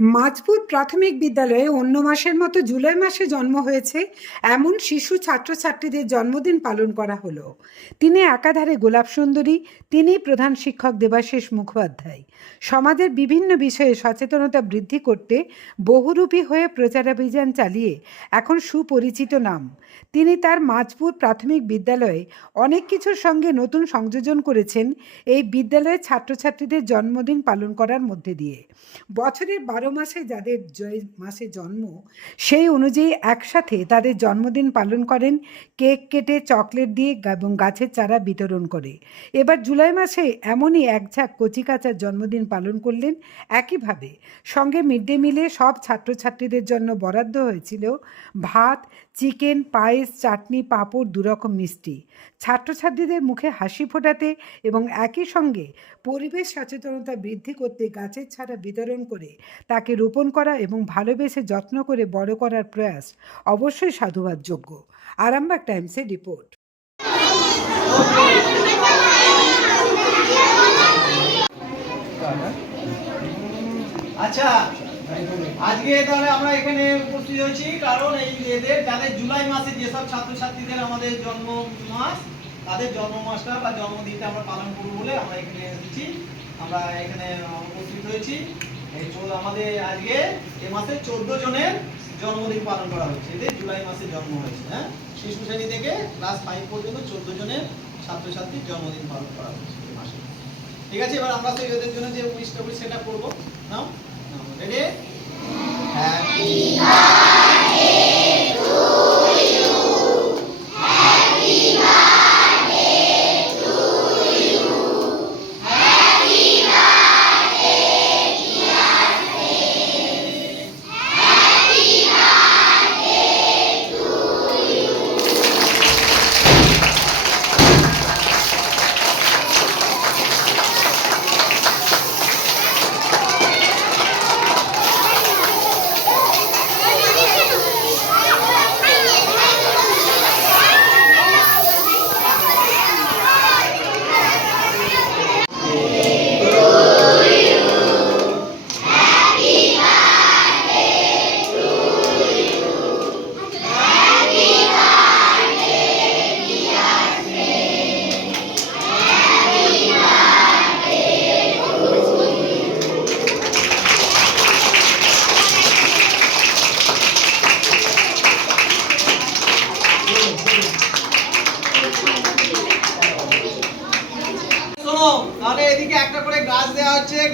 মাঝপুর প্রাথমিক বিদ্যালয়ে অন্য মাসের মতো জুলাই মাসে জন্ম হয়েছে এমন শিশু ছাত্রছাত্রীদের জন্মদিন পালন করা হলো। তিনি একাধারে গোলাপ সুন্দরী, তিনি প্রধান শিক্ষক দেবাশিস মুখোপাধ্যায়। সমাজের বিভিন্ন বিষয়ে সচেতনতা বৃদ্ধি করতে বহুরূপী হয়ে প্রচারাভিযান চালিয়ে এখন সুপরিচিত নাম। তিনি তার মাঝপুর প্রাথমিক বিদ্যালয়ে অনেক কিছুর সঙ্গে নতুন সংযোজন করেছেন এই বিদ্যালয়ের ছাত্রছাত্রীদের জন্মদিন পালন করার মধ্যে দিয়ে। বছরের বারো মাসে যাদের মাসে জন্ম, সেই অনুযায়ী একসাথে তাদের জন্মদিন পালন করেন, কেক কেটে চকলেট দিয়ে এবং গাছের চারা বিতরণ করে। এবার জুলাই মাসে এমনই এক ঝাঁক কচিকাচার জন্মদিন পালন করলেন একইভাবে। সঙ্গে মিড ডে মিলে সব ছাত্রছাত্রীদের জন্য বরাদ্দ হয়েছিল ভাত চিকেন, পায়েস, চাটনি, পাঁপড়, দুরকম মিষ্টি। ছাত্রছাত্রীদের মুখে হাসি ফোটাতে এবং একই সঙ্গে পরিবেশ সচেতনতা বৃদ্ধি করতে গাছের ছাড়া বিতরণ করে তাকে রোপণ করা এবং ভালোবেসে যত্ন করে বড় করার প্রয়াস অবশ্যই সাধুবাদযোগ্য। আরামবাগ টাইমসের রিপোর্ট। আচ্ছা আজকে তাহলে আমরা এখানে উপস্থিত হয়েছি, কারণ এই এদের যাদের জুলাই মাসে যেসব ছাত্রছাত্রীদের আমাদের জন্ম মাস, তাদের জন্ম মাসটা বা জন্মদিনটা আমরা পালন করব বলে আমরা এখানে এসেছি। আমরা এখানে উপস্থিত হয়েছি। এই আমাদের আজকে এ মাসে চোদ্দ জনের জন্মদিন পালন করা হচ্ছে এদের জুলাই মাসে জন্ম হয়েছে হ্যাঁ? শিশু শ্রেণি থেকে ক্লাস ফাইভ পর্যন্ত চোদ্দ জনের ছাত্রছাত্রীর জন্মদিন পালন করা হচ্ছে এই মাসে। ঠিক আছে? এবার আমরা সেই ওদের জন্য যে উইশটা করি সেটা করব। নাও।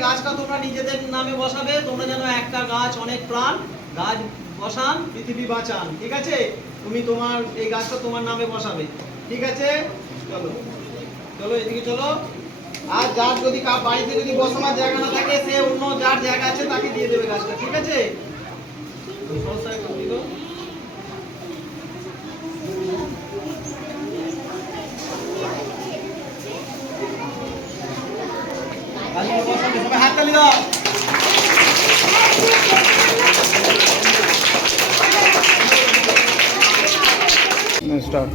গাছটা তোমরা নিজেদের নামে বসাবে, তোমরা যেন একটা গাছ অনেক প্রাণ, গাছ বসান, পৃথিবী বাঁচান, ঠিক আছে? তুমি তোমার, এই গাছটা তোমার নামে বসাবে, ঠিক আছে? চলো চলো এদিকে চলো। আর যার যদি বাড়িতে যদি বসানোর জায়গা না থাকে, সে অন্য যার জায়গা আছে, তাকে দিয়ে দেবে গাছটা, ঠিক আছে? Ayuda. Stop.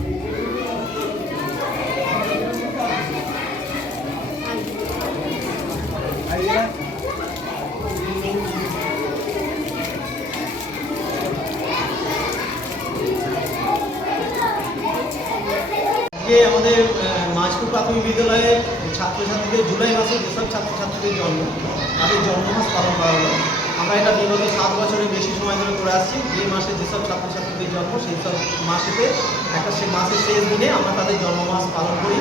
Ayuda. যে আমাদের মাঝপুর প্রাথমিক বিদ্যালয়ের ছাত্রছাত্রীদের, জুলাই মাসে যেসব ছাত্রছাত্রীদের জন্ম, তাদের জন্মমাস পালন করা হলো। আমরা এটা বিগত সাত বছরের বেশি সময় ধরে করে আসছি। যে মাসে যেসব ছাত্রছাত্রীদের জন্ম, সেই সব মাসেতে, একটা সে মাসের শেষ দিনে আমরা তাদের জন্মমাস পালন করি।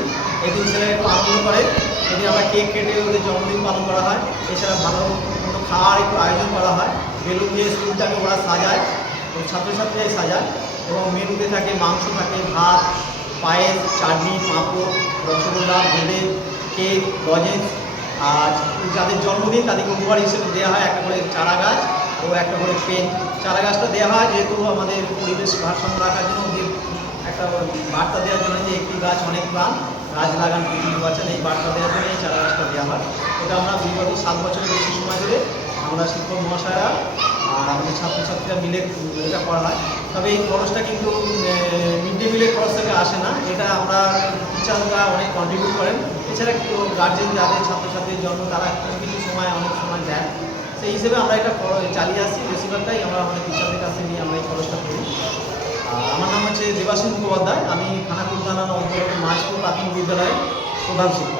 এদিন ছেলেরা একটু আনন্দ করে। এদিন আমরা কেক কেটে ওদের জন্মদিন পালন করা হয়। এছাড়া ভালো মতো খাওয়ার একটু আয়োজন করা হয়। বেলুন দিয়ে স্কুলটাকে ওরা সাজায় ছাত্রছাত্রীরাই সাজায় এবং মেনুতে থাকে মাংস থাকে, ভাত পায়েস চাটনি, পাঁপড়, রসগোল্লা বোঁদে কেক লজেন্স আর যাদের জন্মদিন তাদেরকে উপহার হিসেবে দেওয়া হয় একটা করে চারা গাছ ও একটা করে পেন। চারা গাছটা দেওয়া হয় যেহেতু আমাদের পরিবেশ ভারসাম্য রাখার জন্য একটা বার্তা দেওয়ার জন্য যে একটি গাছ অনেক প্রাণ গাছ লাগান পৃথিবী বাঁচান এই বার্তা দেওয়ার জন্য এই চারা গাছটা দেওয়া হয়। এটা আমরা বিগত সাত বছরের বেশি সময় ধরে আমরা শিক্ষক মহাশয়রা আর আমাদের ছাত্রছাত্রীরা মিলে, এটা করা হয়। তবে এই খরচটা কিন্তু মিড ডে মিলের খরচ থেকে আসে না। এটা আমরা টিচাররা অনেক কন্ট্রিবিউট করেন। এছাড়া গার্জেন যাদের ছাত্রছাত্রীর জন্য তারা কিছু সময়, অনেক সময় দেন। সেই হিসেবে আমরা এটা চালিয়ে আসছি। বেশিরভাগটাই আমরা আমাদের টিচারদের কাছে নিয়ে আমরা এই খরচটা করি। আমার নাম হচ্ছে দেবাশিস মুখোপাধ্যায়। আমি খানাকুল থানার অন্তর্গত মাঝপুর প্রাথমিক বিদ্যালয়ের প্রধান শিক্ষক।